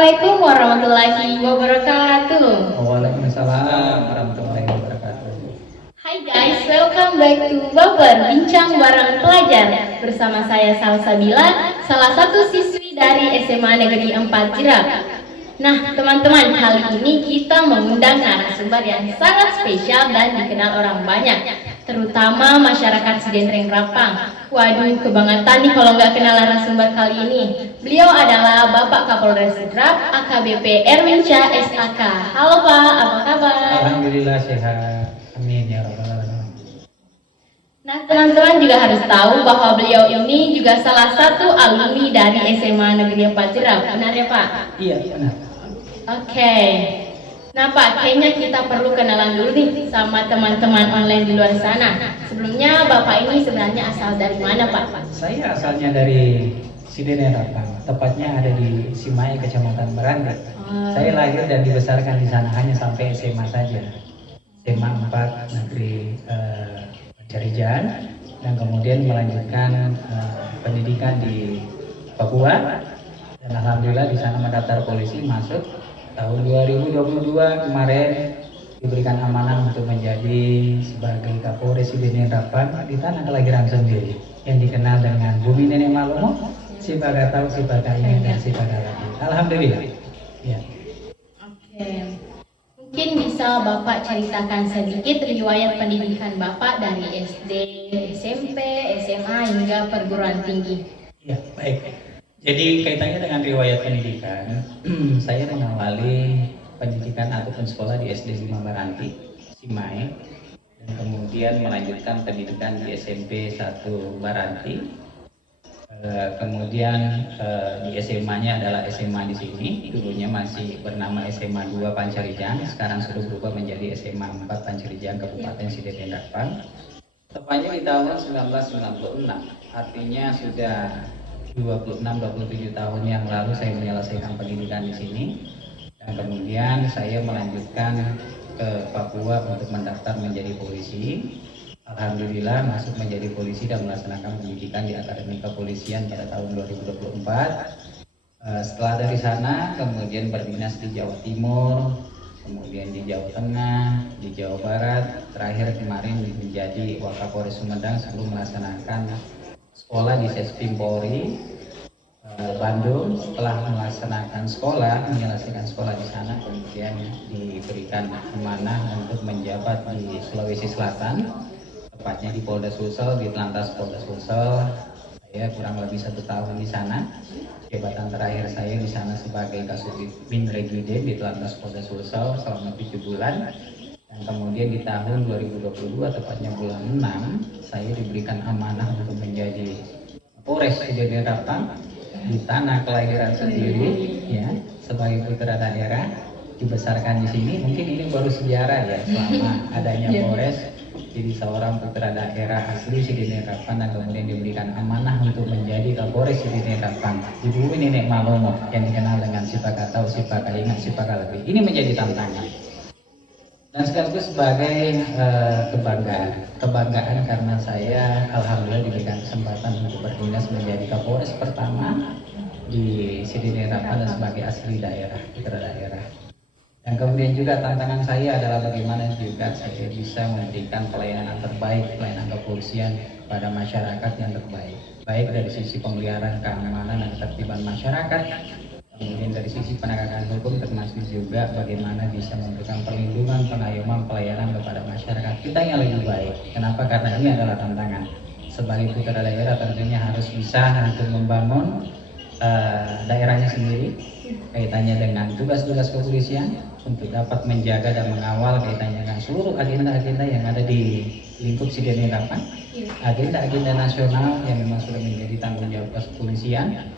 Assalamualaikum warahmatullahi wabarakatuh. Waalaikumsalam warahmatullahi wabarakatuh. Hai guys, welcome back to Baper Bincang Bareng Pelajar. Bersama saya Salsabila, salah satu siswi dari SMA Negeri 4 Jerak. Nah teman-teman, kali ini kita mengundang narasumber yang sangat spesial dan dikenal orang banyak, terutama masyarakat Sidenreng Rapang. Waduh, kebangetan nih kalau nggak kenal narasumber kali ini. Beliau adalah Bapak Kapolres Sidrap, AKBP Erwin Syah SAK. Halo Pak, apa kabar? Alhamdulillah sehat. Amin ya rabbal alamin. Nah, teman-teman juga harus tahu bahwa beliau ini juga salah satu alumni dari SMA Negeri 4 Jerak. Benar ya Pak? Iya benar. Oke. Nah Pak, kayaknya kita perlu kenalan dulu nih sama teman-teman online di luar sana. Sebelumnya Bapak ini sebenarnya asal dari mana Pak? Saya asalnya dari Sidenreng Rapang, tepatnya ada di Simai, Kecamatan Meranti. Saya lahir dan dibesarkan di sana hanya sampai SMA saja. SMA 4 Negeri Carijan, dan kemudian melanjutkan pendidikan di Papua, dan alhamdulillah di sana mendaftar polisi, masuk tahun 2022 kemarin diberikan amanah untuk menjadi sebagai Kapolres Sidenreng Rapang di tanah kelahiran sendiri yang dikenal dengan Bumi Nenek Malomo, Sipagatau, Sipakaingat, dan Sipagalagi. Alhamdulillah. Ya. Oke. Mungkin bisa Bapak ceritakan sedikit riwayat pendidikan Bapak dari SD, SMP, SMA hingga perguruan tinggi. Ya, baik. Jadi kaitannya dengan riwayat pendidikan, saya mengawali pendidikan ataupun sekolah di SD 5 Meranti, Simai, dan kemudian melanjutkan pendidikan di SMP 1 Meranti. Kemudian di SMA-nya adalah SMA di sini, dulunya masih bernama SMA 2 Pancarijan, sekarang sudah berubah menjadi SMA 4 Pancarijan Kabupaten Sidenreng Rapang. Tepatnya di tahun 1996, artinya sudah 26-27 tahun yang lalu saya menyelesaikan pendidikan di sini, dan kemudian saya melanjutkan ke Papua untuk mendaftar menjadi polisi. Alhamdulillah masuk menjadi polisi dan melaksanakan pendidikan di Akademi Kepolisian pada tahun 2024. Setelah dari sana kemudian berdinas di Jawa Timur, kemudian di Jawa Tengah, di Jawa Barat, terakhir kemarin menjadi Wakapolres Sumedang sebelum melaksanakan sekolah di Sespim Polri Bandung. Setelah menyelesaikan sekolah di sana, kemudian diberikan amanah untuk menjabat di Sulawesi Selatan, tepatnya di Polda Sulsel, di Telantas Polda Sulsel. Saya kurang lebih 1 tahun di sana. Jabatan terakhir saya di sana sebagai Kasubin Regiden di Telantas Polda Sulsel selama 7 bulan. Dan kemudian di tahun 2022, tepatnya bulan 6, saya diberikan amanah untuk menjadi Polres Sidenreng Rapang di tanah kelahiran sendiri, ya, sebagai putra daerah, dibesarkan di sini. Mungkin ini baru sejarah ya, selama adanya Polres. Jadi seorang putra daerah asli Sidenreng Rapang dan kemudian diberikan amanah untuk menjadi Kapolres Sidenreng Rapang di Bumi Nenek Malomo yang dikenal dengan Sipagatau, Sipakaingat, Sipagalagi. Ini menjadi tantangan. Dan sekaligus sebagai kebanggaan karena saya alhamdulillah diberikan kesempatan untuk berdinas menjadi Kapolres pertama di Sidenreng Rapang dan sebagai asli daerah, putra daerah. Dan kemudian juga tantangan saya adalah bagaimana juga saya bisa memberikan pelayanan terbaik, pelayanan kepolisian kepada masyarakat yang terbaik, baik dari sisi pemeliharaan keamanan dan ketertiban masyarakat, kemudian dari sisi penegakan hukum, termasuk juga bagaimana bisa memberikan perlindungan, pengayoman, pelayanan kepada masyarakat kita yang lebih baik. Kenapa? Karena ini adalah tantangan. Sebagai putra daerah tentunya harus bisa untuk membangun daerahnya sendiri, kaitannya dengan tugas-tugas kepolisian untuk dapat menjaga dan mengawal kaitannya dengan seluruh agenda-agenda yang ada di lingkup Sidenreng Rapang, agenda-agenda nasional yang memang sudah menjadi tanggung jawab kepolisian.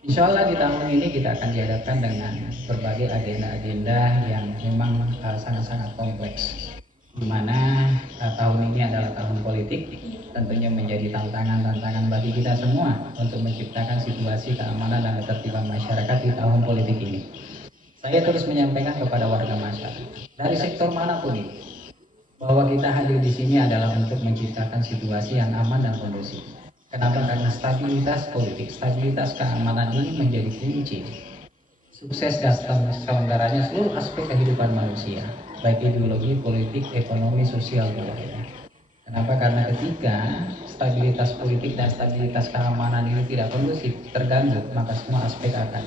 Insya Allah di tahun ini kita akan dihadapkan dengan berbagai agenda-agenda yang memang sangat-sangat kompleks, di mana tahun ini adalah tahun politik, tentunya menjadi tantangan bagi kita semua untuk menciptakan situasi keamanan dan ketertiban masyarakat di tahun politik ini. Saya terus menyampaikan kepada warga masyarakat dari sektor manapun ini bahwa kita hadir di sini adalah untuk menciptakan situasi yang aman dan kondusif. Kenapa? Karena stabilitas politik, stabilitas keamanan ini menjadi kunci sukses dan terselenggaranya seluruh aspek kehidupan manusia, baik ideologi, politik, ekonomi, sosial, budaya. Kenapa? Karena ketika stabilitas politik dan stabilitas keamanan ini tidak kondusif, terganggu, maka semua aspek akan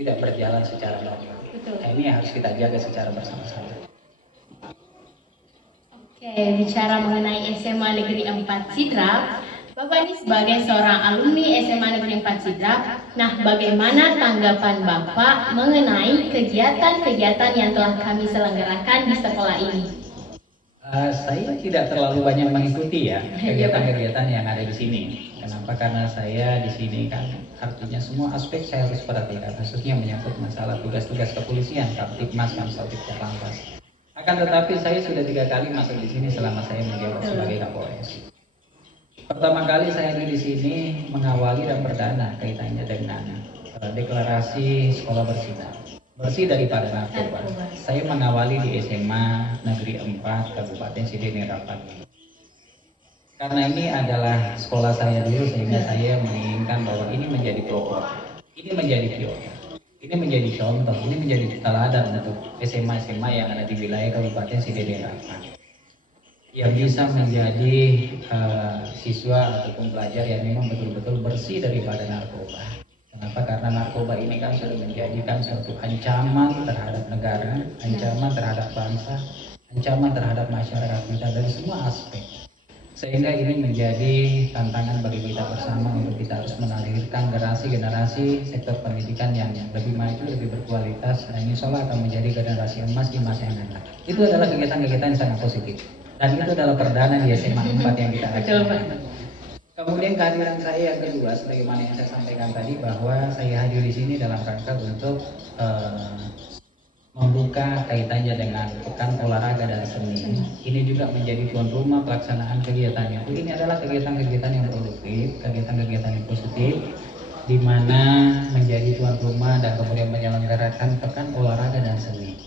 tidak berjalan secara normal. Betul. Nah, ini yang harus kita jaga secara bersama-sama. Oke, bicara mengenai SMA Negeri 4 Sidrap, Bapak ini sebagai seorang alumni SMA Negeri 4 Sidrap, nah bagaimana tanggapan Bapak mengenai kegiatan-kegiatan yang telah kami selenggarakan di sekolah ini? Saya tidak terlalu banyak mengikuti ya kegiatan-kegiatan yang ada di sini. Kenapa? Karena saya di sini kan artinya semua aspek saya harus perhatikan, khususnya menyangkut masalah tugas-tugas kepolisian, Kamtibmas, Kamsatip, Lantas. Akan tetapi saya sudah 3 kali masuk di sini selama saya menjabat sebagai Kapolres. Pertama kali saya di sini mengawali dan perdana kaitannya dengan deklarasi sekolah bersih daripada narkoba. Saya mengawali di SMA Negeri 4 Kabupaten Sidemerapan. Karena ini adalah sekolah saya dulu, sehingga saya menginginkan bahwa ini menjadi pelopor, ini menjadi pionir, ini menjadi contoh, ini menjadi teladan untuk SMA-SMA yang ada di wilayah Kabupaten Sidemerapan, yang bisa menjadi siswa ataupun pelajar yang memang betul-betul bersih daripada narkoba. Kenapa? Karena narkoba ini kan sudah menjadikan suatu ancaman terhadap negara, ancaman terhadap bangsa, ancaman terhadap masyarakat kita dari semua aspek. Sehingga ini menjadi tantangan bagi kita bersama untuk kita harus melahirkan generasi-generasi sektor pendidikan yang lebih maju, lebih berkualitas, dan insya Allah akan menjadi generasi emas di masa yang akan datang. Itu adalah kegiatan-kegiatan yang sangat positif. Dan itu adalah perdana di SMA 4 yang kita lakukan. Kemudian kehadiran saya yang kedua, sebagaimana yang saya sampaikan tadi, bahwa saya hadir di sini dalam rangka untuk membuka kaitannya dengan pekan olahraga dan seni. Ini juga menjadi tuan rumah pelaksanaan kegiatannya. Ini adalah kegiatan-kegiatan yang produktif, kegiatan-kegiatan yang positif, di mana menjadi tuan rumah dan kemudian menyelenggarakan pekan olahraga dan seni.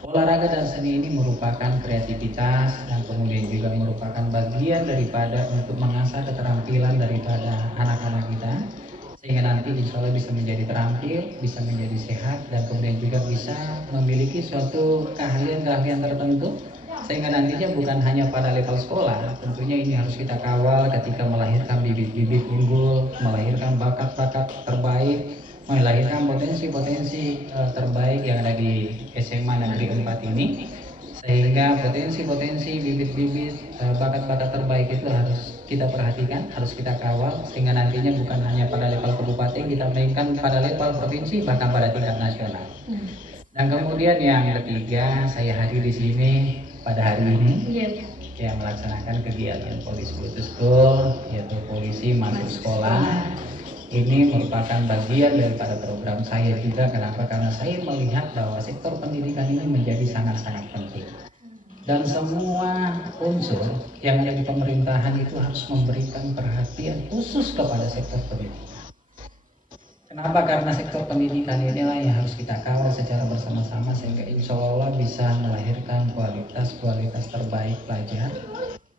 Olahraga dan seni ini merupakan kreativitas dan kemudian juga merupakan bagian daripada untuk mengasah keterampilan daripada anak-anak kita, sehingga nanti insya Allah bisa menjadi terampil, bisa menjadi sehat, dan kemudian juga bisa memiliki suatu keahlian-keahlian tertentu, sehingga nantinya bukan hanya pada level sekolah. Tentunya ini harus kita kawal ketika melahirkan bibit-bibit unggul, melahirkan bakat-bakat terbaik, melahirkan potensi-potensi terbaik yang ada di SMA Negeri 4 ini, sehingga potensi-potensi bibit-bibit bakat-bakat terbaik itu harus kita perhatikan, harus kita kawal, sehingga nantinya bukan hanya pada level kabupaten, kita mainkan pada level provinsi, bahkan pada tingkat nasional. Dan kemudian yang ketiga, saya hadir di sini pada hari ini yang melaksanakan kegiatan Polisi to School, yaitu polisi masuk sekolah. Ini merupakan bagian daripada program saya juga. Kenapa? Karena saya melihat bahwa sektor pendidikan ini menjadi sangat-sangat penting. Dan semua unsur yang ada di pemerintahan itu harus memberikan perhatian khusus kepada sektor pendidikan. Kenapa? Karena sektor pendidikan inilah yang harus kita kawal secara bersama-sama, sehingga insya Allah bisa melahirkan kualitas terbaik pelajar,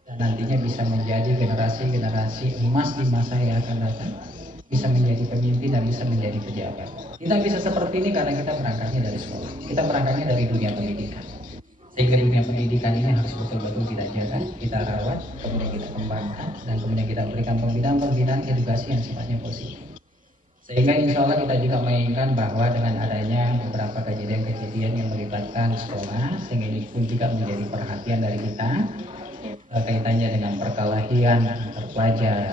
dan nantinya bisa menjadi generasi-generasi emas di masa yang akan datang, bisa menjadi pemimpin dan bisa menjadi pejabat. Kita bisa seperti ini karena kita berangkatnya dari sekolah, kita berangkatnya dari dunia pendidikan. Sehingga dunia pendidikan ini harus betul-betul kita jaga, kita rawat, kemudian kita kembangkan, dan kemudian kita berikan pembinaan edukasi yang sifatnya positif. Sehingga insya Allah kita juga menginginkan bahwa dengan adanya beberapa kejadian-kejadian yang melibatkan sekolah, sehingga ini pun juga menjadi perhatian dari kita, kaitannya dengan perkelahian antar pelajar,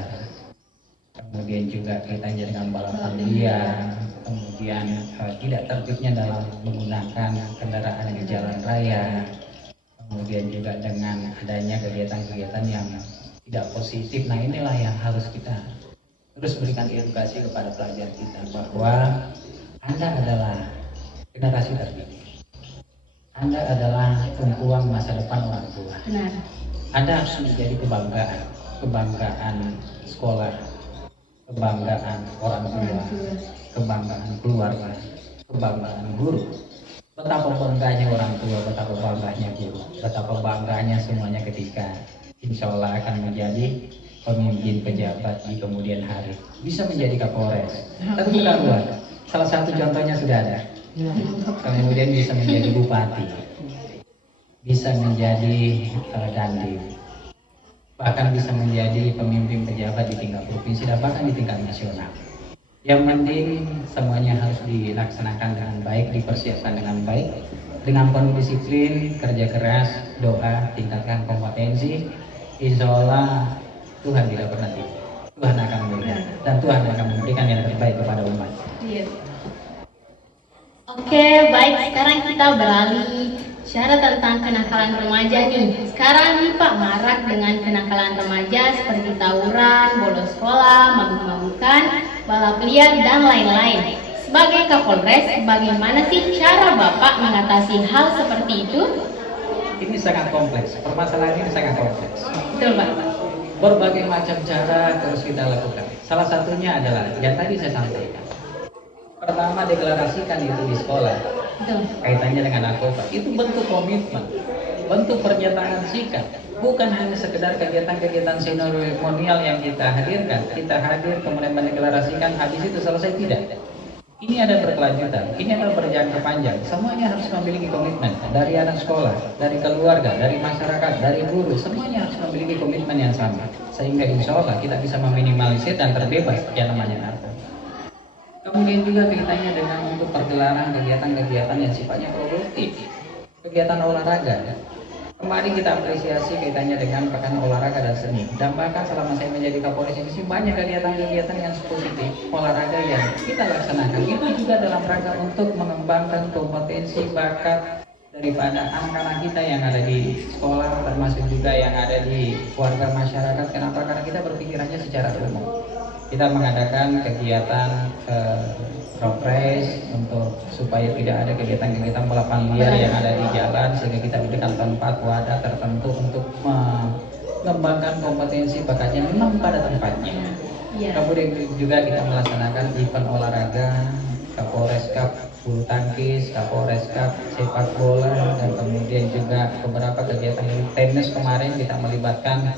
kemudian juga kaitannya dengan balapan liar, kemudian tidak tertibnya dalam menggunakan kendaraan di jalan raya, kemudian juga dengan adanya kegiatan-kegiatan yang tidak positif. Nah, inilah yang harus kita terus berikan edukasi kepada pelajar kita, bahwa Anda adalah generasi terdidik, Anda adalah tumpuan masa depan orang tua. Benar. Anda harus menjadi kebanggaan sekolah, kebanggaan orang tua, kebanggaan keluarga, kebanggaan guru. Betapa bangganya orang tua, betapa bangganya guru, betapa bangganya semuanya ketika insya Allah akan menjadi pemimpin pejabat di kemudian hari, bisa menjadi Kapolres. Tapi bukan luar, Salah satu contohnya sudah ada. Kemudian bisa menjadi bupati, bisa menjadi dandim, bahkan bisa menjadi pemimpin pejabat di tingkat provinsi dan bahkan di tingkat nasional. Yang penting semuanya harus dilaksanakan dengan baik, dipersiapkan dengan baik, dengan penuh disiplin, kerja keras, doa, tingkatkan kompetensi. Insya Allah Tuhan tidak pernah tipu. Tuhan akan memberikan dan Tuhan akan memberikan yang terbaik kepada umat. Iya. Oke, baik. Sekarang kita beralih bicara tentang kenakalan remaja nih. Sekarang nih Pak, marak dengan kenakalan remaja seperti tawuran, bolos sekolah, mabuk-mabukan, balap liar, dan lain-lain. Sebagai Kapolres, bagaimana sih cara Bapak mengatasi hal seperti itu? Ini sangat kompleks, permasalahan ini sangat kompleks. Betul Pak. Berbagai macam cara terus kita lakukan. Salah satunya adalah yang tadi saya sampaikan. Pertama, deklarasikan itu di sekolah. Betul. Kaitannya dengan narkoba. Itu bentuk komitmen, bentuk pernyataan sikap. Bukan hanya sekedar kegiatan-kegiatan seremonial yang kita hadirkan. Kita hadir kemudian mendeklarasikan, habis itu selesai, tidak. Ini ada berkelanjutan, ini akan berjangka panjang. Semuanya harus memiliki komitmen dari anak sekolah, dari keluarga, dari masyarakat, dari guru. Semuanya harus memiliki komitmen yang sama, sehingga insya Allah kita bisa meminimalisir dan terbebas yang namanya narkoba. Kemudian juga kaitannya dengan untuk pergelaran kegiatan-kegiatan yang sifatnya produktif, kegiatan olahraga. Kemarin kita apresiasi kaitannya dengan pekan olahraga dan seni. Dan bahkan selama saya menjadi Kapolres ini banyak kegiatan-kegiatan yang positif, olahraga yang kita laksanakan. Itu juga dalam rangka untuk mengembangkan kompetensi bakat daripada anak-anak kita yang ada di sekolah, termasuk juga yang ada di warga masyarakat. Kenapa? Karena kita berpikirannya secara umum. Kita mengadakan kegiatan road race untuk supaya tidak ada kegiatan-kegiatan balapan liar yang ada di jalan, sehingga kita berikan tempat wadah tertentu untuk mengembangkan kompetensi bakatnya memang pada tempatnya. Kemudian juga kita melaksanakan event olahraga, Kapolres Cup bulu tangkis, Kapolres Cup sepak bola, dan kemudian juga beberapa kegiatan tenis. Kemarin kita melibatkan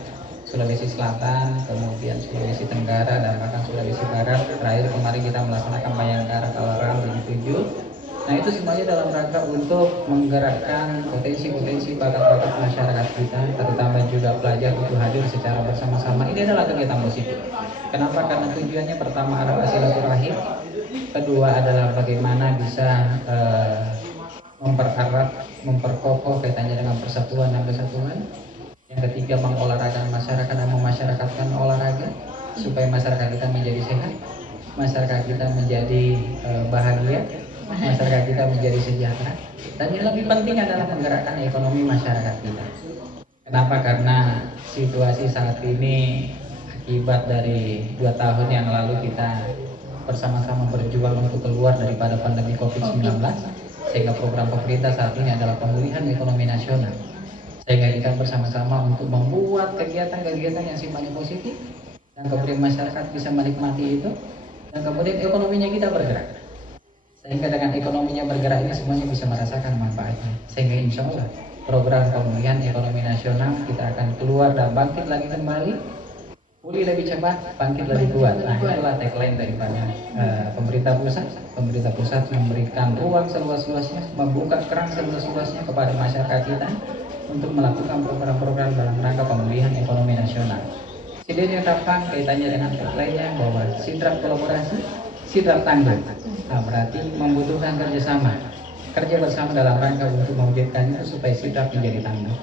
Sulawesi Selatan, kemudian Sulawesi Tenggara, dan bahkan Sulawesi Barat. Terakhir kemarin kita melaksanakan Bayangkara Kalarang 77. Nah, itu semuanya dalam rangka untuk menggerakkan potensi-potensi bakat-bakat masyarakat kita, terutama juga pelajar untuk hadir secara bersama-sama. Ini adalah kegiatan positif. Kenapa? Karena tujuannya pertama adalah silaturahim, kedua adalah bagaimana bisa mempererat, memperkokoh kaitannya dengan persatuan dan kesatuan. Yang ketiga, mengolahragakan masyarakat dan memasyarakatkan olahraga supaya masyarakat kita menjadi sehat, masyarakat kita menjadi bahagia, masyarakat kita menjadi sejahtera. Dan yang lebih penting adalah menggerakkan ekonomi masyarakat kita. Kenapa? Karena situasi saat ini akibat dari 2 tahun yang lalu kita bersama-sama berjuang untuk keluar daripada pandemi COVID-19, sehingga program pemerintah saat ini adalah pemulihan ekonomi nasional. Sehingga kita bersama-sama untuk membuat kegiatan-kegiatan yang sifatnya positif, dan kemudian masyarakat bisa menikmati itu, dan kemudian ekonominya kita bergerak. Sehingga dengan ekonominya bergerak ini semuanya bisa merasakan manfaatnya. Sehingga insya Allah program pemulihan ekonomi nasional kita akan keluar dan bangkit lagi kembali, pulih lebih cepat, bangkit lebih kuat. Nah, itulah tagline daripada pemerintah pusat. Pemerintah pusat memberikan ruang seluas-luasnya, membuka keran seluas-luasnya kepada masyarakat kita untuk melakukan program-program dalam rangka pemulihan ekonomi nasional. Sidang datang kaitannya dengan tagline-nya bahwa sidrap kolaborasi, sidrap tangguh. Nah, berarti membutuhkan kerjasama, kerja bersama dalam rangka untuk mewujudkan itu supaya sidrap menjadi tangguh.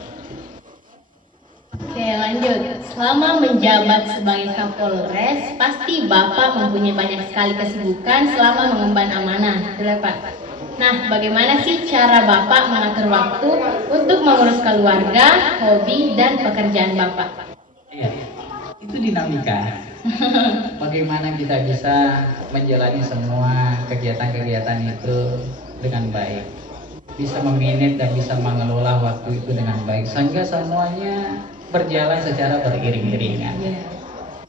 Oke, lanjut. Selama menjabat sebagai Kapolres, pasti Bapak mempunyai banyak sekali kesibukan selama mengemban amanah, betul Pak? Nah, bagaimana sih cara Bapak mengatur waktu untuk mengurus keluarga, hobi, dan pekerjaan Bapak? Iya, itu dinamika. Bagaimana kita bisa menjalani semua kegiatan-kegiatan itu dengan baik, bisa memanage dan bisa mengelola waktu itu dengan baik, sehingga semuanya berjalan secara beriring-iringan.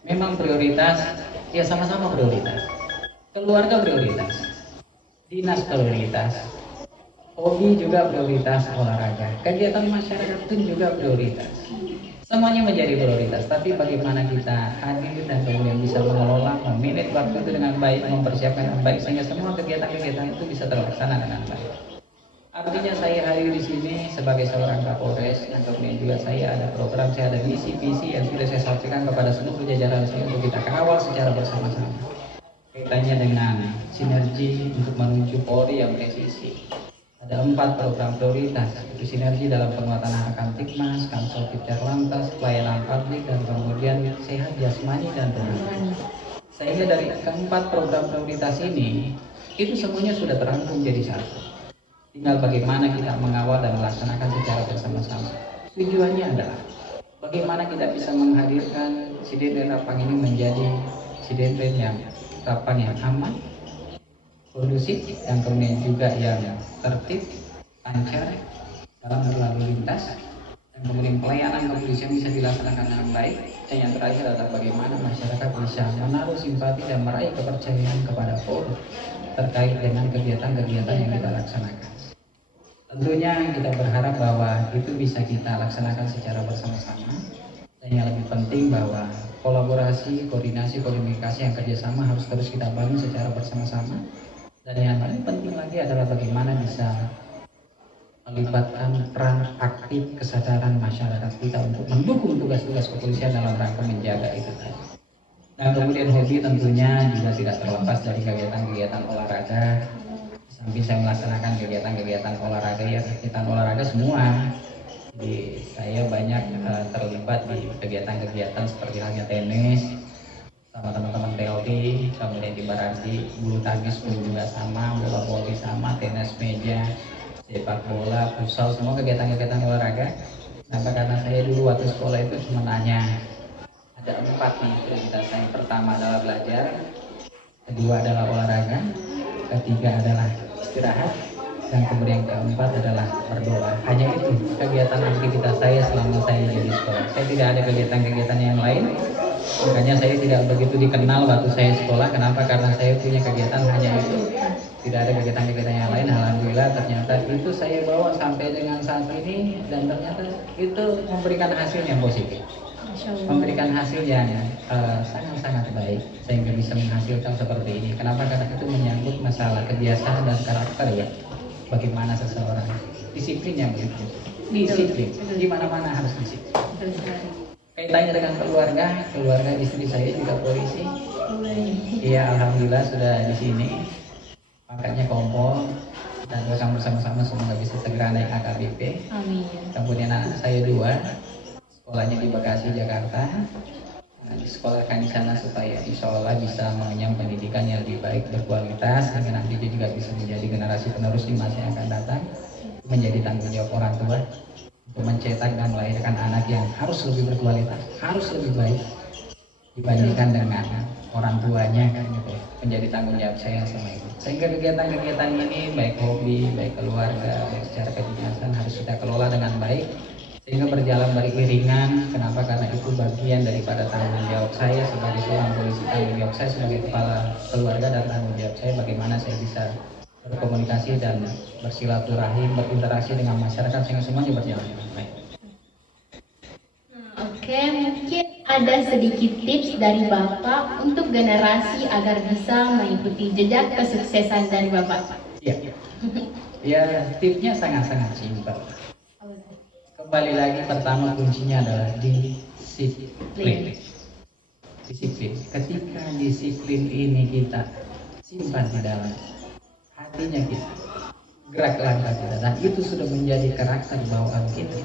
Memang prioritas, ya sama-sama prioritas. Keluarga prioritas, dinas prioritas, hobi juga prioritas, olahraga, kegiatan masyarakat itu juga prioritas. Semuanya menjadi prioritas, tapi bagaimana kita hadir dan kemudian bisa mengelola, memanage waktu itu dengan baik, mempersiapkan dengan baik sehingga semua kegiatan-kegiatan itu bisa terlaksana dengan baik. Artinya saya hadir di sini sebagai seorang Kapolres dan kemudian juga saya ada program, saya ada misi visi yang sudah saya sampaikan kepada seluruh jajaran saya untuk kita kawal secara bersama-sama. Kaitannya dengan sinergi untuk menuju Polri yang presisi. Ada 4 program prioritas, itu sinergi dalam penguatan hak Kamtibmas, Kamsel Lantas, pelayanan publik, dan kemudian sehat jasmani dan rohani. Sehingga dari keempat program prioritas ini, itu semuanya sudah terangkum jadi satu. Tinggal bagaimana kita mengawal dan melaksanakan secara bersama-sama. Tujuannya adalah bagaimana kita bisa menghadirkan Sidenren Rapang ini menjadi Sidenren yang Rapang yang aman, kondusif, dan kemudian juga yang tertib, lancar dalam berlalu lintas, dan kemudian pelayanan kepolisian bisa dilaksanakan dengan baik. Dan yang terakhir adalah bagaimana masyarakat bisa menaruh simpati dan meraih kepercayaan kepada Polri terkait dengan kegiatan-kegiatan yang kita laksanakan. Tentunya kita berharap bahwa itu bisa kita laksanakan secara bersama-sama. Dan yang lebih penting bahwa kolaborasi, koordinasi, komunikasi yang kerjasama harus terus kita bangun secara bersama-sama. Dan yang paling penting lagi adalah bagaimana bisa melibatkan peran aktif kesadaran masyarakat kita untuk mendukung tugas-tugas kepolisian dalam rangka menjaga itu tadi. Dan kemudian hobi tentunya juga tidak terlepas dari kegiatan-kegiatan olahraga. Sambil saya melaksanakan kegiatan-kegiatan olahraga ya, kegiatan olahraga semua. Jadi saya banyak terlibat di kegiatan-kegiatan seperti halnya tenis sama teman-teman TOT, kemudian di Barangki, bulu tangkis pun juga sama, bola voli sama, tenis meja, sepak bola, futsal, semua kegiatan-kegiatan olahraga. Nah, karena saya dulu waktu sekolah itu cuma nanya, ada 4 nih prioritas saya. Pertama adalah belajar, kedua adalah olahraga, ketiga adalah istirahat, dan kemudian keempat adalah berdoa. Hanya itu kegiatan aktivitas saya selama saya di sekolah. Saya tidak ada kegiatan-kegiatan yang lain. Makanya saya tidak begitu dikenal waktu saya sekolah. Kenapa? Karena saya punya kegiatan hanya itu. Tidak ada kegiatan-kegiatan yang lain. Alhamdulillah ternyata itu saya bawa sampai dengan saat ini, dan ternyata itu memberikan hasil yang positif, memberikan hasil yang sangat-sangat baik sehingga bisa menghasilkan seperti ini. Kenapa? Karena itu menyangkut masalah kebiasaan dan karakter ya. Bagaimana seseorang disiplinnya begitu. Disiplin di mana-mana harus disiplin. Kaitannya dengan keluarga istri saya juga polisi. Iya, alhamdulillah sudah di sini. Pangkatnya kompol, dan bersama sama semoga bisa segera naik AKBP. Amin. Kemudian anak saya 2, sekolahnya di Bekasi, Jakarta. Disekolahkan di sana supaya insya Allah bisa mengenyam pendidikan yang lebih baik, berkualitas, sehingga nanti dia juga bisa menjadi generasi penerus di masa yang akan datang. Menjadi tanggung jawab orang tua untuk mencetak dan melahirkan anak yang harus lebih berkualitas, harus lebih baik dibandingkan dengan orang tuanya kan gitu. Menjadi tanggung jawab saya sama itu. Sehingga kegiatan-kegiatan ini baik hobi, baik keluarga, baik secara kedinasan harus kita kelola dengan baik sehingga berjalan beriringan. Kenapa? Karena itu bagian daripada tanggung jawab saya sebagai seorang polisi, tanggung jawab saya sebagai kepala keluarga, dan tanggung jawab saya bagaimana saya bisa berkomunikasi dan bersilaturahim, berinteraksi dengan masyarakat sehingga semuanya berjalan dengan baik. Oke, mungkin ada sedikit tips dari Bapak untuk generasi agar bisa mengikuti jejak kesuksesan dari Bapak. Iya. Ya, tipsnya sangat-sangat simpel. Kembali lagi, pertama kuncinya adalah disiplin. Disiplin. Ketika disiplin ini kita simpan di dalam hatinya kita, gerak langkah kita, dan itu sudah menjadi karakter bawaan kita,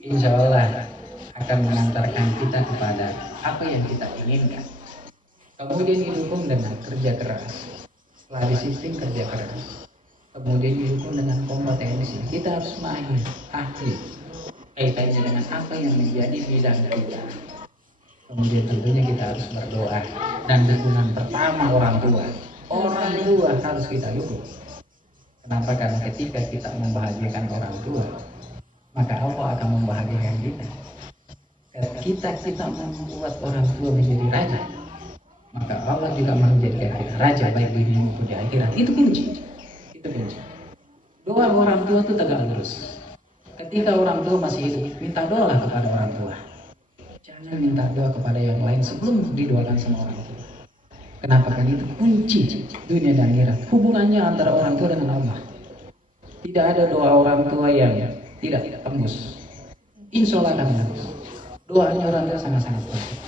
insya Allah akan mengantarkan kita kepada apa yang kita inginkan. Kemudian didukung dengan kerja keras. Setelah disiplin, kerja keras. Kemudian didukung dengan kompetensi. Kita harus mahir, ahli kaitannya dengan apa yang menjadi bidang kita. Kemudian tentunya kita harus berdoa, dan dukungan pertama orang tua. Orang tua harus kita dukung. Kenapa? Karena ketika kita membahagiakan orang tua, maka Allah akan membahagiakan kita. Ketika kita membuat orang tua menjadi raja, maka Allah juga menjadikan kita raja baik di dunia maupun di akhirat. Itu kunci. Itu kunci. Doa orang tua itu tegak lurus. Ketika orang tua masih hidup, minta doa kepada orang tua. Jangan minta doa kepada yang lain sebelum didoakan sama orang tua. Kenapa? Kan itu kunci dunia dan akhirat. Hubungannya antara orang tua dengan Allah. Tidak ada doa orang tua yang tidak tembus. Insya Allah akan tembus. Doanya orang tua sangat-sangat penting.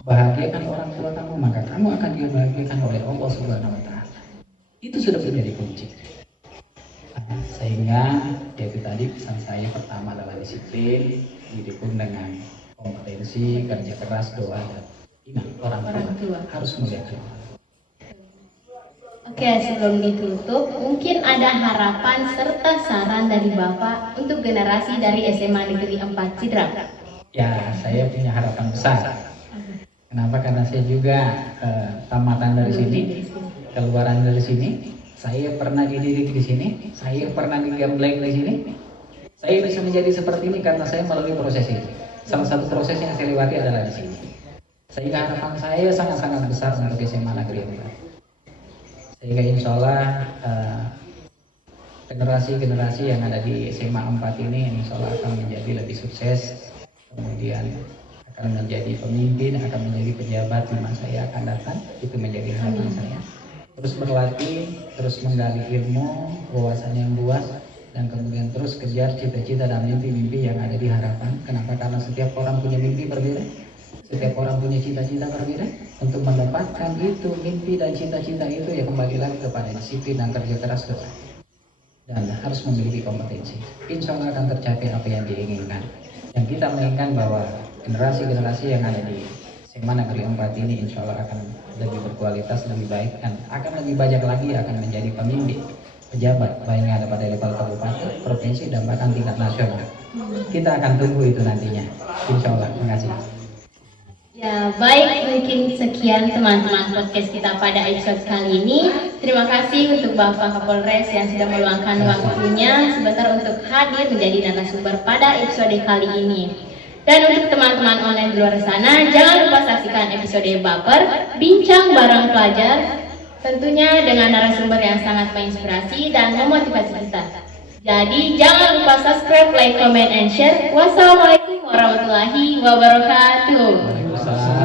Bahagiakan orang tua kamu, maka kamu akan dibahagiakan oleh Allah Subhanahu wa Ta'ala. Itu sudah menjadi kunci. Sehingga yaitu tadi pesan saya pertama adalah disiplin, didukung dengan kompetensi, kerja keras, doa, dan ingat orang tua harus melihat doa. Oke, sebelum ditutup, mungkin ada harapan serta saran dari Bapak untuk generasi dari SMA Negeri 4 Cidra. Ya, saya punya harapan besar. Kenapa? Karena saya juga tamatan dari sini, keluaran dari sini. Saya pernah dididik di sini, saya pernah digembleng di sini. Saya bisa menjadi seperti ini karena saya melalui proses ini. Salah satu proses yang saya lewati adalah di sini. Sehingga harapan saya sangat-sangat besar untuk SMA Negeri 4. Sehingga insya Allah generasi-generasi yang ada di SMA 4 ini insya Allah akan menjadi lebih sukses. Kemudian akan menjadi pemimpin, akan menjadi pejabat di masa yang akan datang. Itu menjadi harapan saya. Terus berlatih, terus menggali ilmu, wawasan yang luas, dan kemudian terus kejar cita-cita dan mimpi-mimpi yang ada di harapan. Kenapa? Karena setiap orang punya mimpi berbeda, setiap orang punya cita-cita berbeda. Untuk mendapatkan itu mimpi dan cita-cita itu ya kembali lagi kepada disiplin dan kerja keras doa. Dan harus memiliki kompetensi. Insya Allah akan tercapai apa yang diinginkan. Dan kita menginginkan bahwa generasi-generasi yang ada di SMA Negeri 4 ini insya Allah akan lebih berkualitas, lebih baik, dan akan lebih banyak lagi akan menjadi pemimpin, pejabat, baik yang ada pada level kabupaten, provinsi, dan bahkan tingkat nasional. Kita akan tunggu itu nantinya, insya Allah. Terima kasih. Ya, baik, mungkin sekian teman-teman podcast kita pada episode kali ini. Terima kasih untuk Bapak Kapolres yang sudah meluangkan waktunya sebentar untuk hadir menjadi narasumber pada episode kali ini. Dan untuk teman-teman online di luar sana, jangan lupa saksikan episode Baper, Bincang Bareng Pelajar, tentunya dengan narasumber yang sangat menginspirasi dan memotivasi kita. Jadi jangan lupa subscribe, like, comment, and share. Wassalamualaikum warahmatullahi wabarakatuh. Waalaikumsalam.